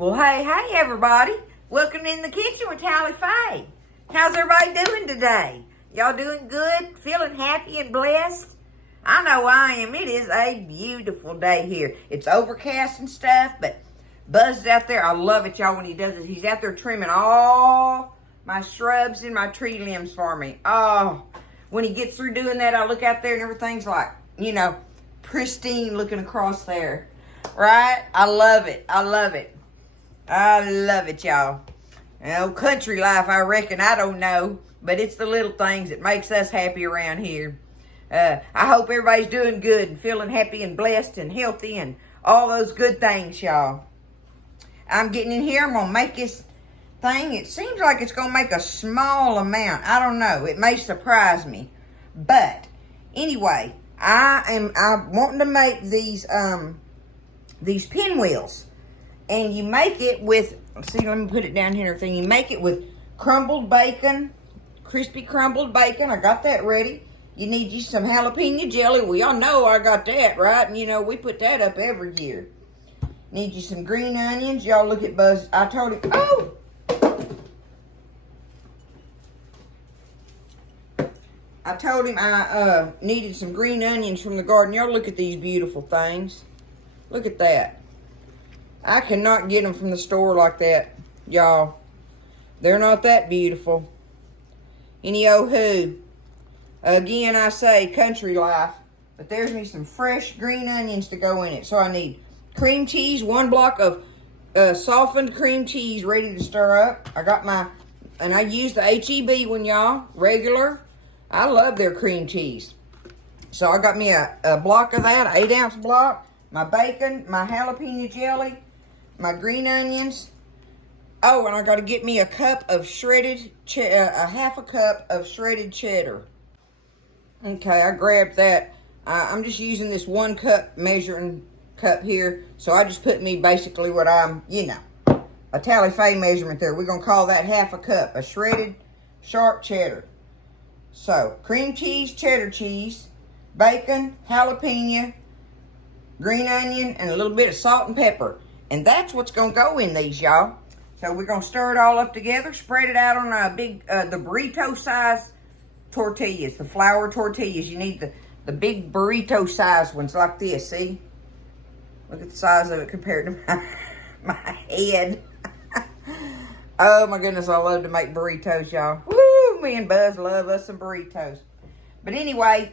Well, hey, everybody. Welcome in the kitchen with Tally Faye. How's everybody doing today? Y'all doing good? Feeling happy and blessed? I know I am. It is a beautiful day here. It's overcast and stuff, but Buzz is out there. I love it, y'all, when he does it. He's out there trimming all my shrubs and my tree limbs for me. Oh, when he gets through doing that, I look out there and everything's like, pristine looking across there. Right? I love it. I love it. I love it, y'all. Country life, I reckon. I don't know. But it's the little things that makes us happy around here. I hope everybody's doing good and feeling happy and blessed and healthy and all those good things, y'all. I'm getting in here. I'm going to make this thing. It seems like it's going to make a small amount. I don't know. It may surprise me. But anyway, I'm wanting to make these pinwheels. And you make it with, see, let me put it down here and everything. You make it with crumbled bacon, crispy crumbled bacon. I got that ready. You need you some jalapeno jelly. Well, y'all know I got that, right? And, we put that up every year. Need you some green onions. Y'all look at Buzz. I told him, I told him I needed some green onions from the garden. Y'all look at these beautiful things. Look at that. I cannot get them from the store like that, y'all. They're not that beautiful. Any-oh-hoo. Again, I say country life. But there's me some fresh green onions to go in it. So I need cream cheese, 1 block of softened cream cheese ready to stir up. I got and I use the H-E-B one, y'all. Regular. I love their cream cheese. So I got me a block of that, an 8-ounce block. My bacon, my jalapeno jelly, my green onions. Oh, and I got to get me a cup of shredded, a half a cup of shredded cheddar. Okay, I grabbed that. I'm just using this 1 cup measuring cup here. So I just put me basically what I'm, a Tally Faye measurement there. We're going to call that half a cup of shredded sharp cheddar. So, cream cheese, cheddar cheese, bacon, jalapeno, green onion, and a little bit of salt and pepper. And that's what's going to go in these, y'all. So we're going to stir it all up together, spread it out on a big, the burrito size tortillas, the flour tortillas. You need the big burrito size ones like this, see? Look at the size of it compared to my head. Oh my goodness, I love to make burritos, y'all. Woo, me and Buzz love us some burritos. But anyway,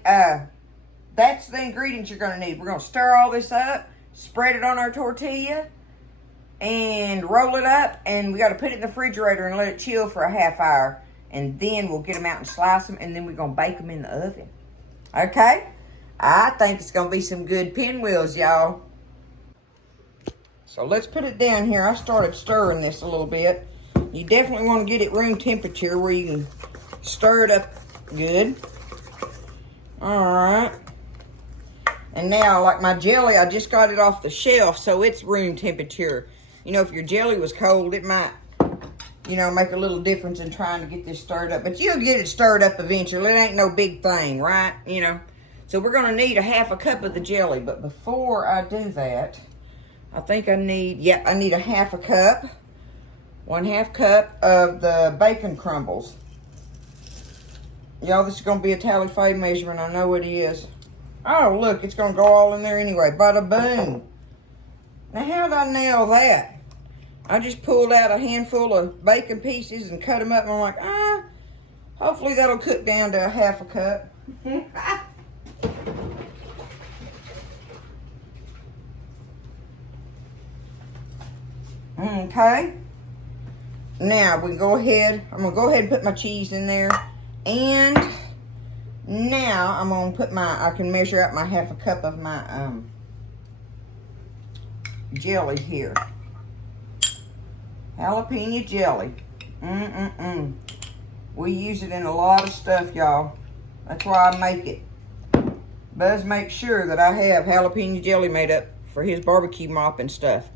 that's the ingredients you're going to need. We're going to stir all this up, spread it on our tortilla, and roll it up. And we got to put it in the refrigerator and let it chill for a half hour. And then we'll get them out and slice them. And then we're going to bake them in the oven. Okay? I think it's going to be some good pinwheels, y'all. So let's put it down here. I started stirring this a little bit. You definitely want to get it room temperature where you can stir it up good. Alright. And now, like my jelly, I just got it off the shelf, so it's room temperature. If your jelly was cold, it might, make a little difference in trying to get this stirred up. But you'll get it stirred up eventually. It ain't no big thing, right? So we're going to need a half a cup of the jelly. But before I do that, I think I need a half a cup. 1/2 cup of the bacon crumbles. Y'all, this is going to be a Tally Faye measurement. I know it is. Oh, look, it's going to go all in there anyway. Bada boom. Now, how did I nail that? I just pulled out a handful of bacon pieces and cut them up. And I'm like, hopefully that'll cook down to a half a cup. Okay. Now, we can go ahead. I'm going to go ahead and put my cheese in there. And now I'm going to put I can measure out my half a cup of my jelly here. Jalapeno jelly. We use it in a lot of stuff, y'all. That's why I make it. Buzz makes sure that I have jalapeno jelly made up for his barbecue mop and stuff.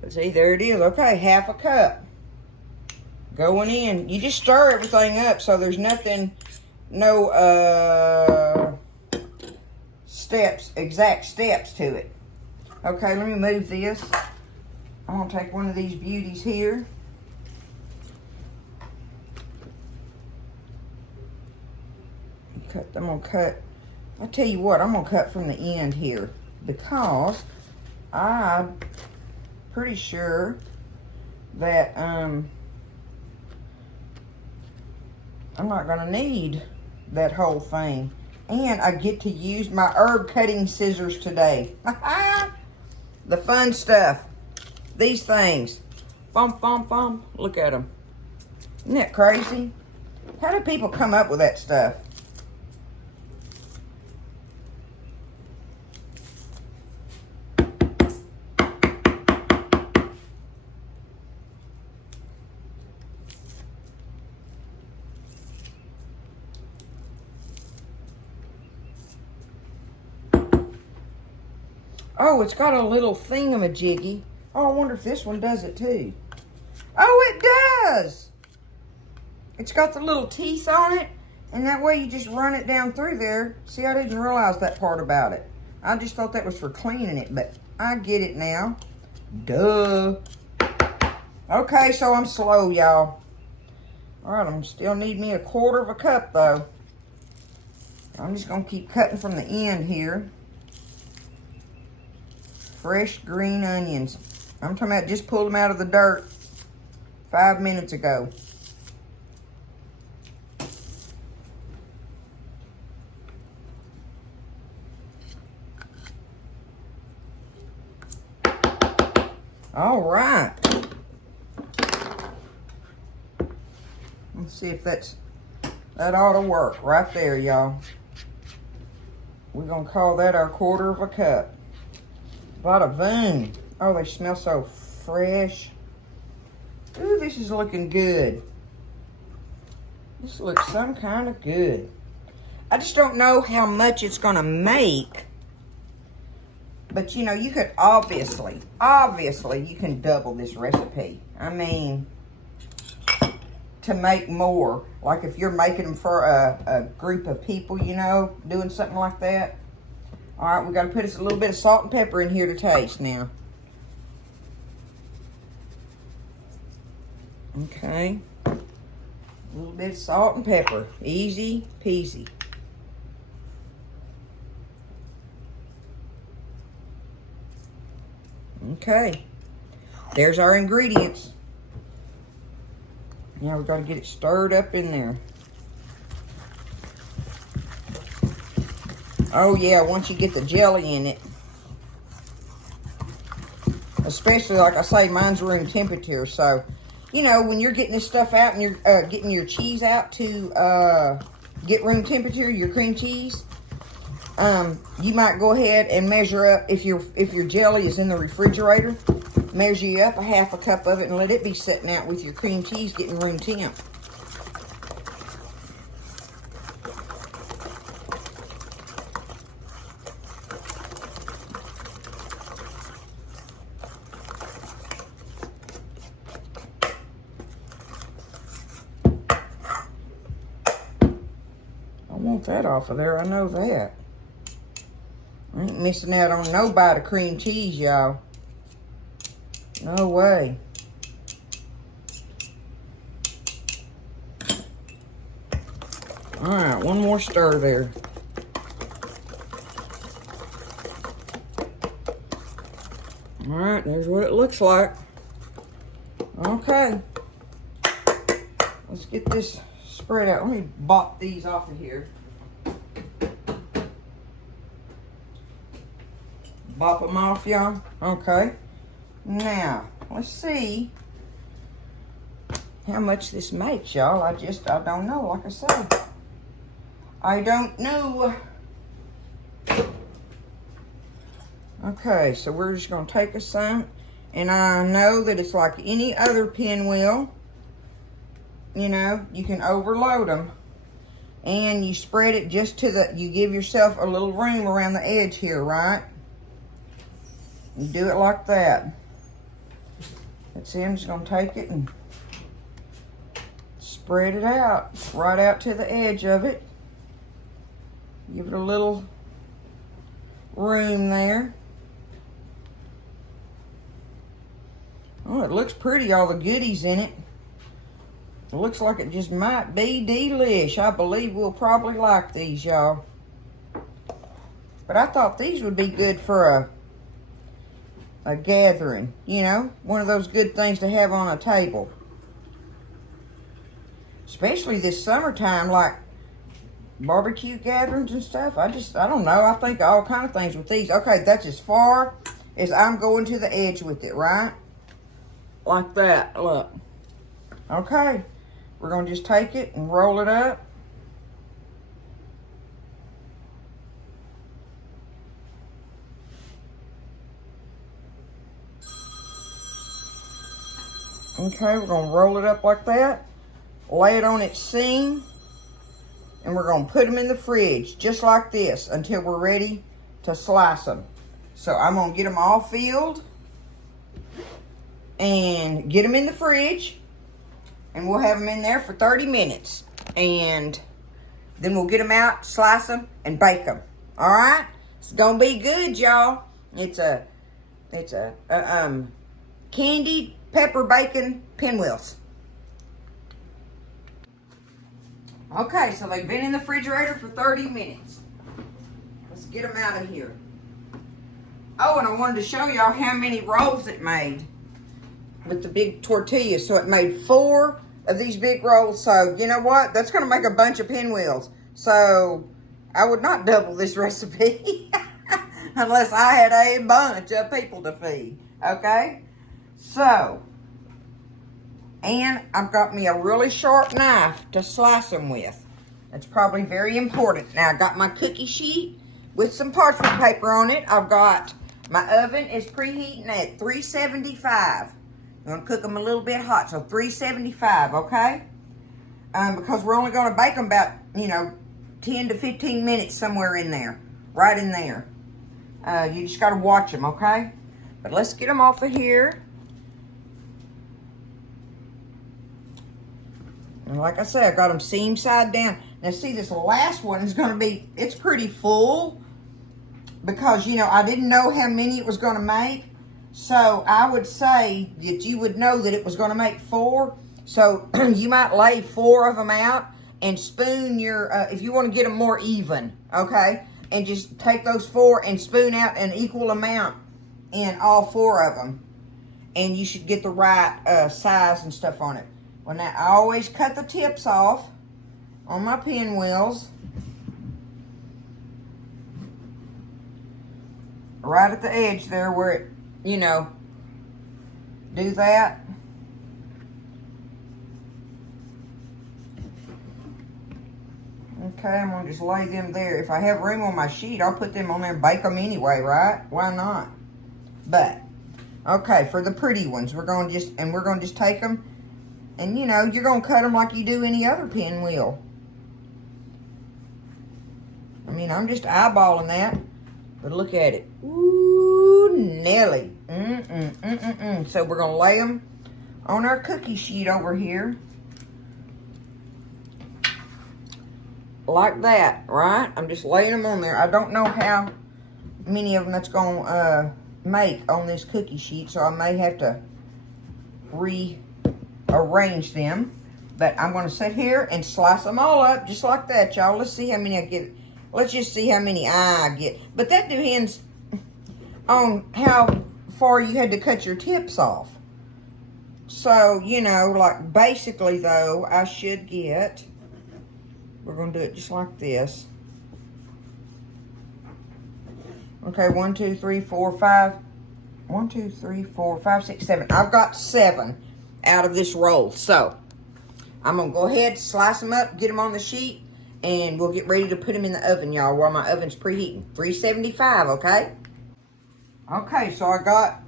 But see, there it is. Okay, half a cup. Going in. You just stir everything up so there's no exact steps to it. Okay, let me move this. I'm gonna take one of these beauties here. I'm gonna cut, I tell you what, I'm gonna cut from the end here because I'm pretty sure that I'm not gonna need that whole thing. And I get to use my herb cutting scissors today. The fun stuff. These things. Bum, bum, bum. Look at them. Isn't that crazy? How do people come up with that stuff? Oh, it's got a little thingamajiggy. Oh, I wonder if this one does it too. Oh, it does! It's got the little teeth on it, and that way you just run it down through there. See, I didn't realize that part about it. I just thought that was for cleaning it, but I get it now. Duh. Okay, so I'm slow, y'all. All right, I'm still need me a 1/4 of a cup, though. I'm just going to keep cutting from the end here. Fresh green onions. I'm talking about just pulled them out of the dirt 5 minutes ago. All right. Let's see if that ought to work right there, y'all. We're gonna call that our 1/4 of a cup. Bada boom. Oh, they smell so fresh. Ooh, this is looking good. This looks some kind of good. I just don't know how much it's gonna make. But you know, you could obviously, you can double this recipe. I mean, to make more. Like if you're making them for a group of people, you know, doing something like that. All right, we got to put a little bit of salt and pepper in here to taste now. Okay. A little bit of salt and pepper. Easy peasy. Okay. There's our ingredients. Now we've got to get it stirred up in there. Oh yeah, once you get the jelly in it. Especially, like I say, mine's room temperature. So, you know, when you're getting this stuff out and you're getting your cheese out to get room temperature, your cream cheese, you might go ahead and measure up, if your jelly is in the refrigerator, measure you up a 1/2 cup of it and let it be sitting out with your cream cheese getting room temp. I want that off of there, I know that. I ain't missing out on no bite of cream cheese, y'all. No way. All right, one more stir there. All right, there's what it looks like. Okay. Let's get this spread out. Let me bop these off of here. Bop them off, y'all. Okay. Now, let's see how much this makes, y'all. I don't know, like I said. I don't know. Okay, so we're just going to take a some. And I know that it's like any other pinwheel. You know, you can overload them. And you spread it just to the, you give yourself a little room around the edge here, right? You do it like that. Let's see, I'm just going to take it and spread it out. Right out to the edge of it. Give it a little room there. Oh, it looks pretty, all the goodies in it. It looks like it just might be delish. I believe we'll probably like these, y'all. But I thought these would be good for a gathering, you know? One of those good things to have on a table. Especially this summertime, like barbecue gatherings and stuff. I don't know. I think all kind of things with these. Okay, that's as far as I'm going to the edge with it, right? Like that, look. Okay, we're going to just take it and roll it up. Okay, we're going to roll it up like that. Lay it on its seam. And we're going to put them in the fridge, just like this, until we're ready to slice them. So I'm going to get them all filled and get them in the fridge. And we'll have them in there for 30 minutes. And then we'll get them out, slice them, and bake them. All right? It's going to be good, y'all. It's a candied pepper bacon pinwheels. Okay, so they've been in the refrigerator for 30 minutes. Let's get them out of here. Oh, and I wanted to show y'all how many rolls it made with the big tortillas. So it made 4 of these big rolls. So, you know what? That's going to make a bunch of pinwheels. So, I would not double this recipe unless I had a bunch of people to feed. Okay? So, and I've got me a really sharp knife to slice them with. That's probably very important. Now, I got my cookie sheet with some parchment paper on it. I've got, my oven is preheating at 375. I'm going to cook them a little bit hot, so 375, okay? Because we're only going to bake them about, 10 to 15 minutes somewhere in there. Right in there. You just got to watch them, okay? But let's get them off of here. And like I said, I got them seam side down. Now see, this last one is going to be, it's pretty full. Because, I didn't know how many it was going to make. So I would say that you would know that it was going to make 4. So you might lay 4 of them out and spoon your, if you want to get them more even, okay? And just take those 4 and spoon out an equal amount in all 4 of them. And you should get the right size and stuff on it. Well, now I always cut the tips off on my pinwheels. Right at the edge there where it, do that. Okay, I'm going to just lay them there. If I have room on my sheet, I'll put them on there and bake them anyway, right? Why not? But, okay, for the pretty ones, we're going to just take them. And, you're going to cut them like you do any other pinwheel. I mean, I'm just eyeballing that. But look at it. Ooh, Nelly. So we're going to lay them on our cookie sheet over here. Like that, right? I'm just laying them on there. I don't know how many of them that's going to make on this cookie sheet. So I may have to rearrange them. But I'm going to sit here and slice them all up just like that, y'all. Let's see how many I get. Let's just see how many I get. But that depends on how far you had to cut your tips off. So, like basically though, I should get, we're going to do it just like this. Okay, 1, 2, 3, 4, 5. 1, 2, 3, 4, 5, 6, 7. I've got 7 out of this roll. So, I'm going to go ahead, slice them up, get them on the sheet. And we'll get ready to put them in the oven, y'all, while my oven's preheating. 375, okay? Okay, so I got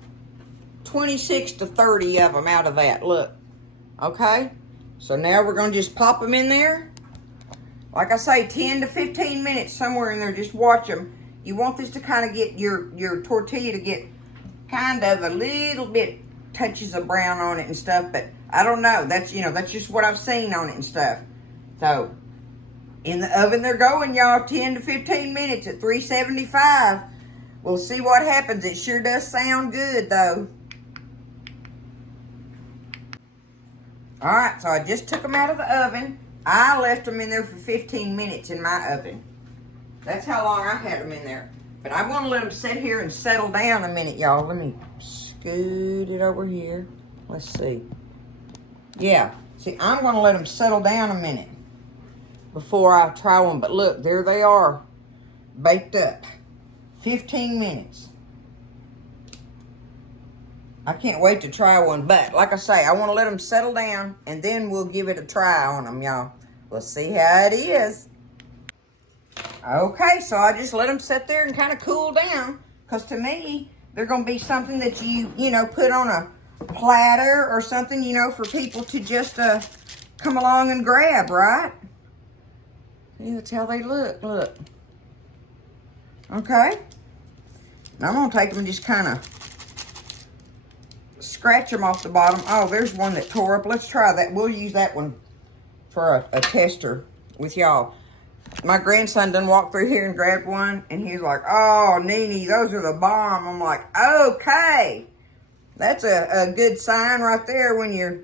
26 to 30 of them out of that, look. Okay? So now we're going to just pop them in there. Like I say, 10 to 15 minutes somewhere in there. Just watch them. You want this to kind of get your tortilla to get kind of a little bit touches of brown on it and stuff. But I don't know. That's, that's just what I've seen on it and stuff. So, in the oven they're going, y'all, 10 to 15 minutes at 375. We'll see what happens. It sure does sound good, though. All right, so I just took them out of the oven. I left them in there for 15 minutes in my oven. That's how long I had them in there. But I'm going to let them sit here and settle down a minute, y'all. Let me scoot it over here. Let's see. Yeah, see, I'm going to let them settle down a minute before I try one. But look, there they are, baked up. 15 minutes. I can't wait to try one. But like I say, I want to let them settle down, and then we'll give it a try on them, y'all. We'll see how it is. Okay, so I just let them sit there and kind of cool down. Because to me, they're going to be something that you know, put on a platter or something, you know, for people to just come along and grab, right? See, that's how they look. Look. Okay. Now I'm going to take them and just kind of scratch them off the bottom. Oh, there's one that tore up. Let's try that. We'll use that one for a tester with y'all. My grandson done walked through here and grabbed one, and he's like, oh, Nene, those are the bomb. I'm like, okay. That's a good sign right there when your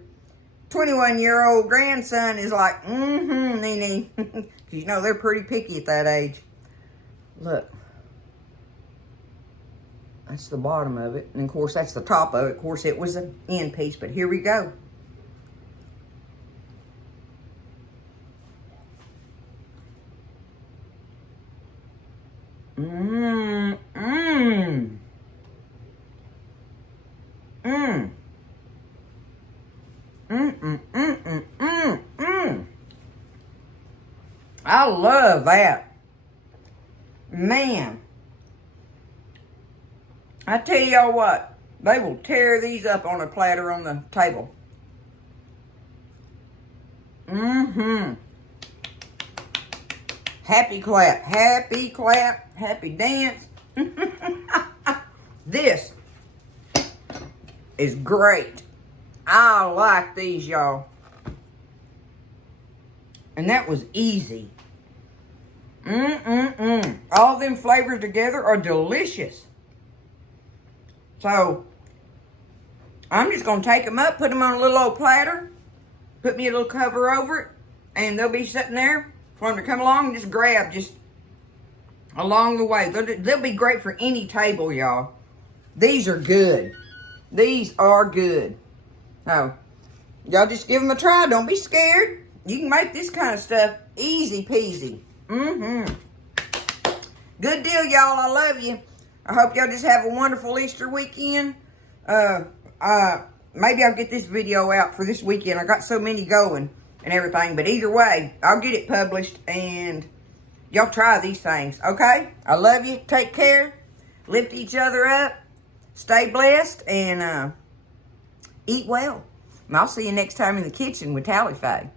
21-year-old grandson is like, Nene. Because you know they're pretty picky at that age. Look. That's the bottom of it. And, of course, that's the top of it. Of course, it was an end piece, but here we go. Mmm. Mmm. Mmm. I love that. Man. I tell y'all what, they will tear these up on a platter on the table. Happy clap, happy clap, happy dance. This is great. I like these, y'all. And that was easy. All them flavors together are delicious. So, I'm just going to take them up, put them on a little old platter, put me a little cover over it, and they'll be sitting there for them to come along and just grab just along the way. They'll be great for any table, y'all. These are good. These are good. So, y'all just give them a try. Don't be scared. You can make this kind of stuff easy peasy. Good deal, y'all. I love you. I hope y'all just have a wonderful Easter weekend. Maybe I'll get this video out for this weekend. I got so many going and everything. But either way, I'll get it published. And y'all try these things, okay? I love you. Take care. Lift each other up. Stay blessed. And eat well. And I'll see you next time in the kitchen with Tally Faye.